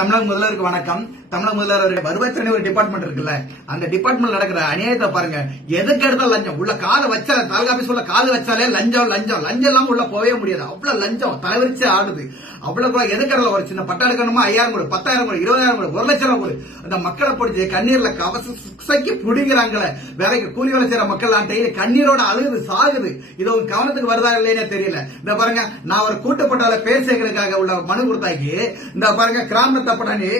தமிழக முதல்வருக்கு வணக்கம். தமிழக முதல்வர் அவருடைய வருவாய்த்துறை ஒரு டிபார்ட்மெண்ட் இருக்குல்ல அந்த டிபார்ட்மெண்ட் நடக்கிற அநியாயத்தை பாருங்க. எதுக்கு எடுத்தாலும் லஞ்சம். உள்ள காலை வச்சா தாலுகா ஆபீஸ் உள்ள கால் வச்சாலே லஞ்சம் லஞ்சம். லஞ்சம் எல்லாம் உள்ள போகவே முடியாது. அவ்வளவு லஞ்சம். தலைவரிச்சு ஆடுது அவ்வளவு கூட எதுக்கு ஒரு சின்ன பட்டா எடுக்கணுமா ஐயாயிரம் கோடி பத்தாயிரம் கோடி இருபதாயிரம் கோடி ஒரு லட்சம் ரூபாய் கொடு. அந்த மக்களை பிடிச்சி கண்ணீர்ல கவசைக்கு பிடிங்கிறாங்களே. வேலைக்கு கூலி வேலை செய்யற மக்கள் டெய்லி கண்ணீரோட அழுகுது சாகுது. இது உங்க கவனத்துக்கு வருதா இல்லையே தெரியல. இந்த பாருங்க நான் ஒரு கூட்டப்பட்டால பேசுகிறதுக்காக உள்ள மனு கொடுத்தாக்கி இந்த பாருங்க கிராம తప్పటని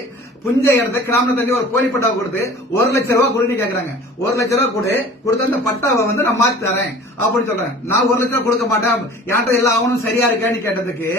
புஞ்ச இடத்த கிராம தண்ணி ஒரு கோழி பட்டா கொடுத்து ஒரு லட்சம் ரூபா கொடுன்னு கேக்குறாங்க. ஒரு லட்சம் ரூபா கொடு கொடுத்த அந்த பட்டாவை வந்து நான் மாத்தி தரேன் அப்படின்னு சொல்றேன் நான் ஒரு லட்ச ரூபா கொடுக்க மாட்டேன். என்கிட்ட எல்லா அவனும் சரியா இருக்கேன்னு கேட்டதுக்கு?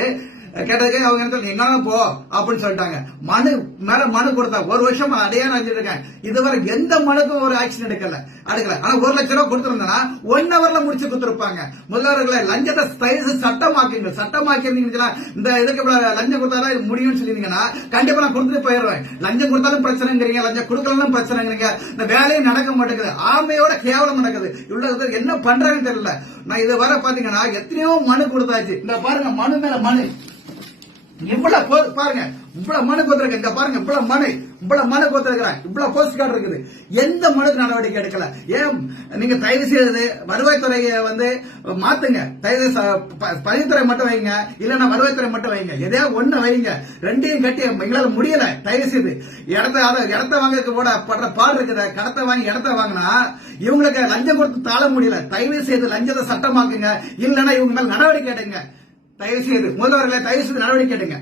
கேட்டதுக்கு அவங்க என்ன எங்க போ அப்படின்னு சொல்லிட்டாங்க. மனு மேல மனு கொடுத்தா ஒரு வருஷம் அடையாளம் அஞ்சிட்டு இருக்கேன். இதுவரை எந்த மனுக்கும் ஒரு ஆக்ஷன் எடுக்கல எடுக்கல. ஆனா ஒரு லட்சம் ரூபா கொடுத்துருந்தா ஒன் ஹவர்ல முடிச்சு கொடுத்துருப்பாங்க. முதல்வர்களை லஞ்சத்தை தயவு சட்டமாக்குங்க. சட்டமாக்கிருந்தீங்கன்னா இந்த இதுக்கு லஞ்சம் கொடுத்தாதான் முடியும்னு சொல்லிருந்தீங்கன்னா கண்டிப்பா நான் கொடுத்துட்டு போயிடுவேன். லஞ்சம் கொடுத்தாலும் பிரச்சனைங்கிறீங்க லஞ்சம் கொடுக்கலாம் பிரச்சனைங்கிறீங்க. இந்த வேலையும் நடக்க மாட்டேங்குது. ஆமையோட கேவலம் நடக்குது. இவ்வளவு என்ன பண்றாங்கன்னு தெரியல. நான் இது வர பாத்தீங்கன்னா எத்தனையோ மனு கொடுத்தாச்சு. இந்த பாருங்க மனு மேல மனு. இவ்வளவு பாருங்க இவ்வளவு மனு கொடுத்துருக்கேன் இங்க பாருங்க இவ்வளவு மனு இவ்வளவு மனு கொடுத்துருக்கிறேன் இவ்வளவு போஸ்ட் கார்டு இருக்குது. எந்த மனுக்கு நடவடிக்கை எடுக்கல? ஏன் நீங்க தயவு செய்து வருவாய்த்துறையை வந்து மாத்துங்க. தயவு ப- பதிவுத்துறை மட்டும் வைங்க இல்லன்னா வருவாய்த்துறை மட்டும் வைங்க. எதையாவது ஒண்ணு வைங்க. ரெண்டையும் கட்டி எங்களால முடியல. தயவு செய்து. இடத்த இடத்த வாங்க கூட படுற பாடு இருக்குது. கடத்தை வாங்கி இடத்த வாங்கினா இவங்களுக்கு லஞ்சம் கொடுத்து தாழ முடியல. தயவு செய்து லஞ்சத்தை சட்டமாக்குங்க. இல்லைன்னா இவங்க மேல நடவடிக்கை எடுங்க. தயவு செய்து முதல்வர்களை தயவு செய்து நடவடிக்கை எடுங்க.